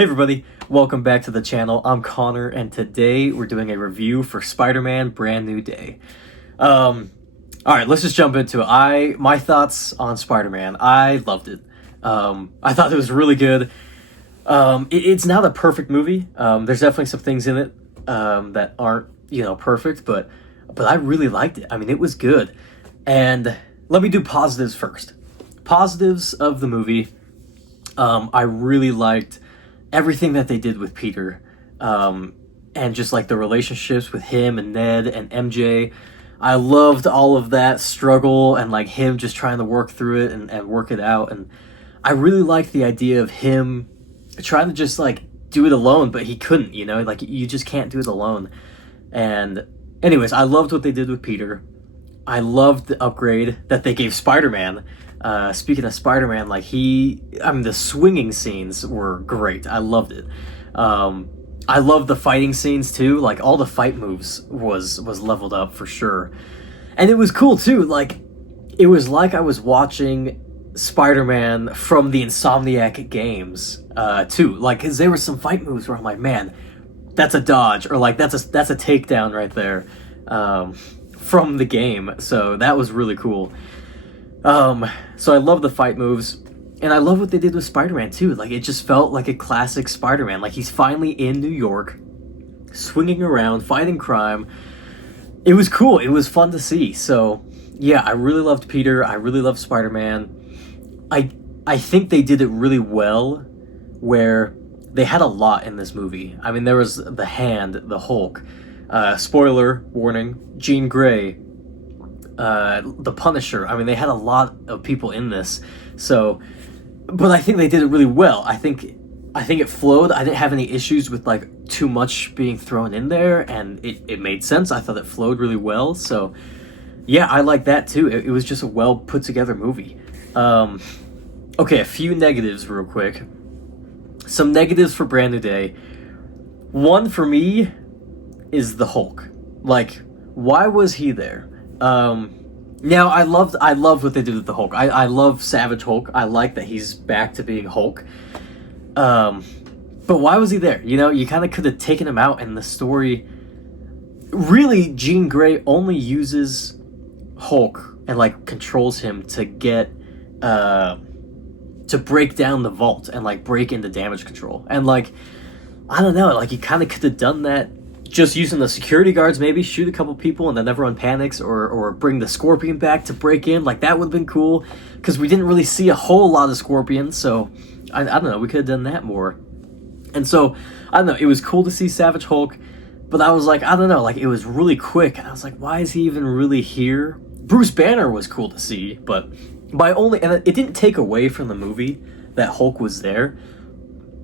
Hey everybody, welcome back to the channel. I'm Connor, and today we're doing a review for Spider-Man Brand New Day. Alright, let's just jump into it. My thoughts on Spider-Man. I loved it. I thought it was really good. It's not a perfect movie. There's definitely some things in it that aren't, perfect, but I really liked it. I mean, it was good. And let me do positives first. Positives of the movie. I really liked everything that they did with Peter, and just like the relationships with him and Ned and MJ. I loved all of that struggle and like him just trying to work through it and work it out. And I really liked the idea of him trying to just like do it alone, but he couldn't, like you just can't do it alone. And anyways, I loved what they did with Peter. I loved the upgrade that they gave Spider-Man. Speaking of Spider-Man, the swinging scenes were great. I loved it. I loved the fighting scenes too. Like all the fight moves was leveled up for sure. And it was cool too. Like it was like I was watching Spider-Man from the Insomniac games, too. Like, 'cause there were some fight moves where I'm like, man, that's a dodge, or like that's a takedown right there, from the game. So that was really cool. So I love the fight moves, and I love what they did with Spider-Man too. Like it just felt like a classic Spider-Man. Like he's finally in New York, swinging around, fighting crime. It was cool. It was fun to see. So yeah, I really loved Peter. I really loved Spider-Man. I think they did it really well, where they had a lot in this movie. I mean, there was the Hand, the Hulk, spoiler warning, Jean Grey, the Punisher. I mean, they had a lot of people in this. So, but I think they did it really well. I think it flowed. I didn't have any issues with like too much being thrown in there, and it made sense. I thought it flowed really well. So yeah, I like that too. It was just a well put together movie. Okay, a few negatives real quick. Some negatives for Brand New Day. One for me is the Hulk. Like, why was he there? Now I loved what they did with the Hulk. I love Savage Hulk. I like that he's back to being Hulk. But why was he there? You kind of could have taken him out, and the story. Really, Jean Grey only uses Hulk and like controls him to get to break down the vault and like break into damage control. And like I don't know, like you kind of could have done that just using the security guards, maybe shoot a couple people and then everyone panics, or bring the Scorpion back to break in. Like that would have been cool, because we didn't really see a whole lot of Scorpions. So I don't know, we could have done that more. And so I don't know, it was cool to see Savage Hulk, but I was like, I don't know, like it was really quick, and I was like, why is he even really here? Bruce Banner was cool to see, but and it didn't take away from the movie that Hulk was there,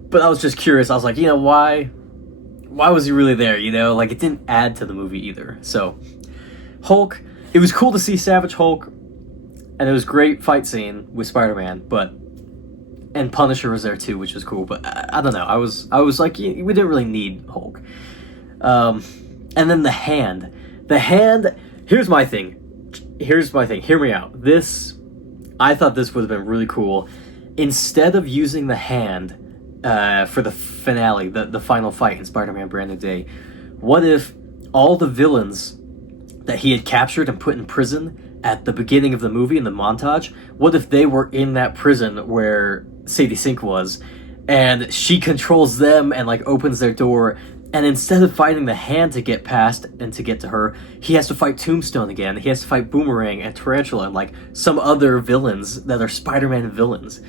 but I was just curious. I was like, why was he really there? Like it didn't add to the movie either. So Hulk, it was cool to see Savage Hulk, and it was a great fight scene with Spider-Man, and Punisher was there too, which was cool. But I don't know. I was like, we didn't really need Hulk. And then the Hand. Here's my thing. Hear me out. I thought this would have been really cool. Instead of using the Hand for the finale, the final fight in Spider-Man Brand New Day, what if all the villains that he had captured and put in prison at the beginning of the movie, in the montage, what if they were in that prison where Sadie Sink was, and she controls them and like opens their door, and instead of fighting the Hand to get past and to get to her, he has to fight Tombstone again. He has to fight Boomerang and Tarantula and like some other villains that are Spider-Man villains.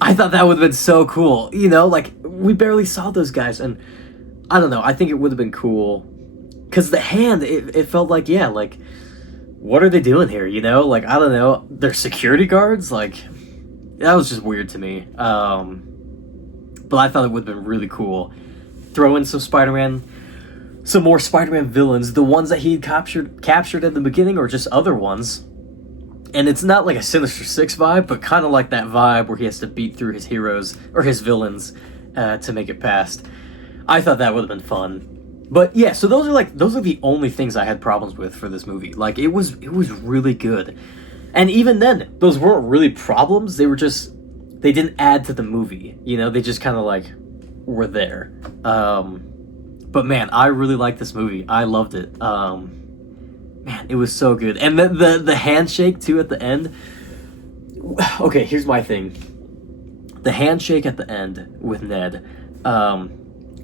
I thought that would have been so cool. Like we barely saw those guys, and I don't know, I think it would have been cool, because the Hand, it felt like, yeah, like what are they doing here? Like I don't know, they're security guards. Like that was just weird to me. But I thought it would have been really cool. Throw in some more Spider-Man villains, the ones that he captured at the beginning, or just other ones. And it's not like a Sinister Six vibe, but kind of like that vibe where he has to beat through his heroes or his villains to make it past. I thought that would have been fun. But yeah, so those are the only things I had problems with for this movie. Like it was really good. And even then, those weren't really problems. They they didn't add to the movie. You know, they just kind of like were there. But man, I really liked this movie. I loved it. Man, it was so good. And the handshake too at the end. Okay, here's my thing. The handshake at the end with Ned. A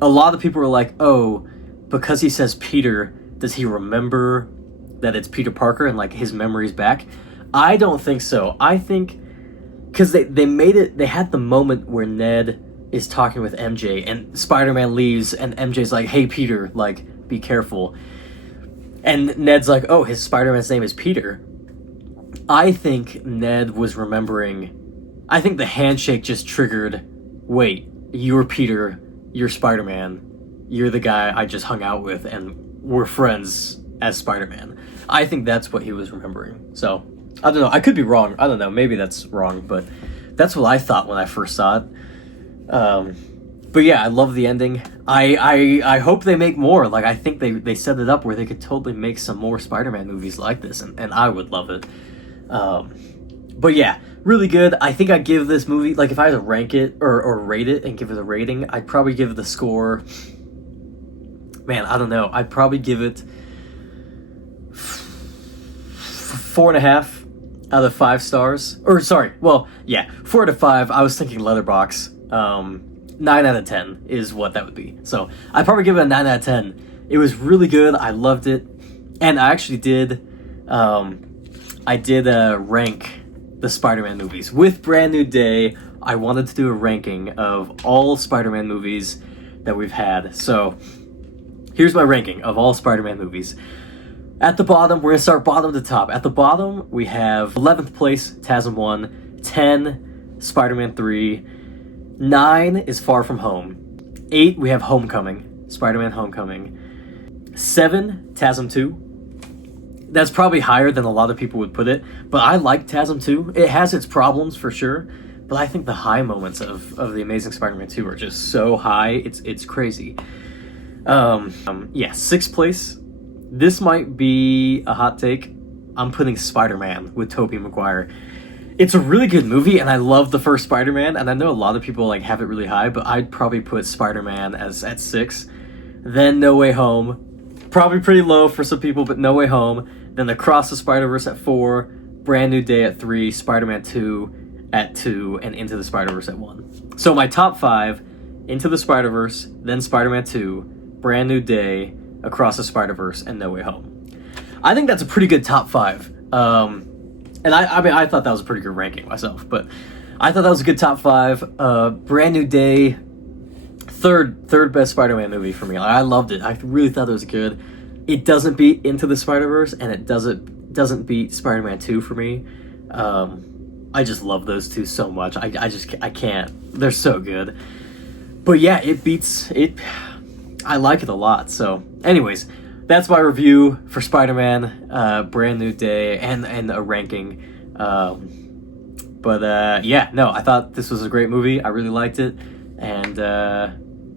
lot of people were like, oh, because he says Peter, does he remember that it's Peter Parker and like his memory's back? I don't think so. I think because they made it, they had the moment where Ned is talking with MJ and Spider-Man leaves and MJ's like, hey Peter, like, be careful. And Ned's like, oh, his Spider-Man's name is Peter. I think Ned was remembering, I think the handshake just triggered, wait, you're Peter, you're Spider-Man, you're the guy I just hung out with, and we're friends as Spider-Man. I think that's what he was remembering. So, I don't know, I could be wrong, I don't know, maybe that's wrong, but that's what I thought when I first saw it. But yeah, I love the ending. I hope they make more. Like, I think they set it up where they could totally make some more Spider-Man movies like this, and I would love it. But yeah, really good. I think I'd give this movie, like, if I had to rank it or rate it and give it a rating, I'd probably give it the score, man, I don't know, I'd probably give it 4.5 out of 5 stars. Or sorry, well, yeah, 4 out of 5. I was thinking Letterboxd. 9 out of 10 is what that would be. So I'd probably give it a 9 out of 10. It was really good. I loved it. And I actually did, rank the Spider-Man movies. With Brand New Day, I wanted to do a ranking of all Spider-Man movies that we've had. So here's my ranking of all Spider-Man movies. At the bottom, we're going to start bottom to top. At the bottom, we have 11th place, TASM 1, 10, Spider-Man 3, 9 is Far From Home, 8, we have Homecoming, Spider-Man Homecoming, 7, TASM 2. That's probably higher than a lot of people would put it, but I like TASM 2. It has its problems for sure, but I think the high moments of The Amazing Spider-Man 2 are just so high, it's crazy. Yeah, 6th place. This might be a hot take. I'm putting Spider-Man with Tobey Maguire. It's a really good movie, and I love the first Spider-Man, and I know a lot of people like have it really high, but I'd probably put Spider-Man as at 6. Then No Way Home. Probably pretty low for some people, but No Way Home. Then Across the Spider-Verse at 4, Brand New Day at 3, Spider-Man 2 at 2, and Into the Spider-Verse at 1. So my top 5, Into the Spider-Verse, then Spider-Man 2, Brand New Day, Across the Spider-Verse, and No Way Home. I think that's a pretty good top 5. And I mean, I thought that was a pretty good ranking myself, but I thought that was a good top 5. Brand New Day, third best Spider-Man movie for me. I loved it. I really thought it was good. It doesn't beat Into the Spider-Verse, and it doesn't beat Spider-Man 2 for me. I just love those two so much. I can't. They're so good. But yeah, it beats it. I like it a lot. So, anyways, that's my review for Spider-Man, Brand New Day, and a ranking. Yeah, no, I thought this was a great movie. I really liked it. And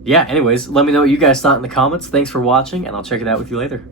yeah, anyways, let me know what you guys thought in the comments. Thanks for watching, and I'll check it out with you later.